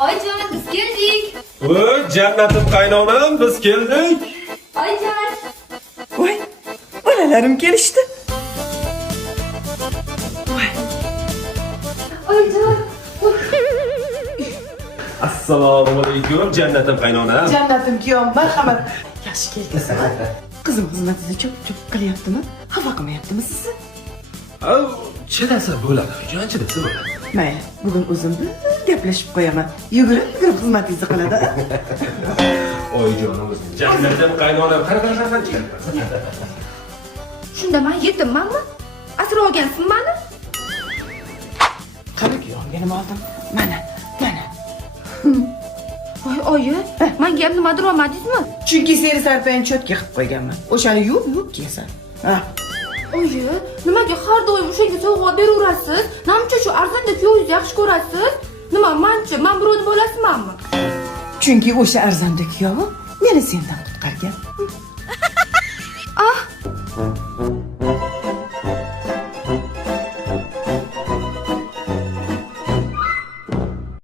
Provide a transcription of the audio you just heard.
Oyjon, biz keldik. Voy, jannatim qaynonam, biz keldik. Oyjon. Voy, bolalarim kelishdi. Oyjon. Assalomu alaykum, jannatim qaynonam. Jannatim kuyovim, marhamat. Yaxshi keldingiz. Qizim xizmatingizni cho'p qilyaptimi? Xafa qilmayaptimi sizni? Chidasa bo'ladi, jon chidasa bo'ladi. Mayli, bugun o'zim gaplashib qo'yaman. Yugurib xizmatingizni qiladi. Oyijonimiz, jannatim qaynonam, qara chiqyapmiz. Shunda men yetimmanmi? Asra olgansiz meni? Qara kuyovim oldim. Mana. Voy, oyi, menga ham nimadir olmadingizmi? Chunki seni sarpayni cho'tka qilib qo'yganman. O'shani yuvib kiyasan. Ha. Oyi, nimaga har doim o'shanga sovg'a beraverasiz? Namcha shu arzonda kuyovingizni yaxshi ko'rasiz? Nima, men birovni bolasimanmi? Chunki o'sha arzonda kuyovim meni sendan qutqargan.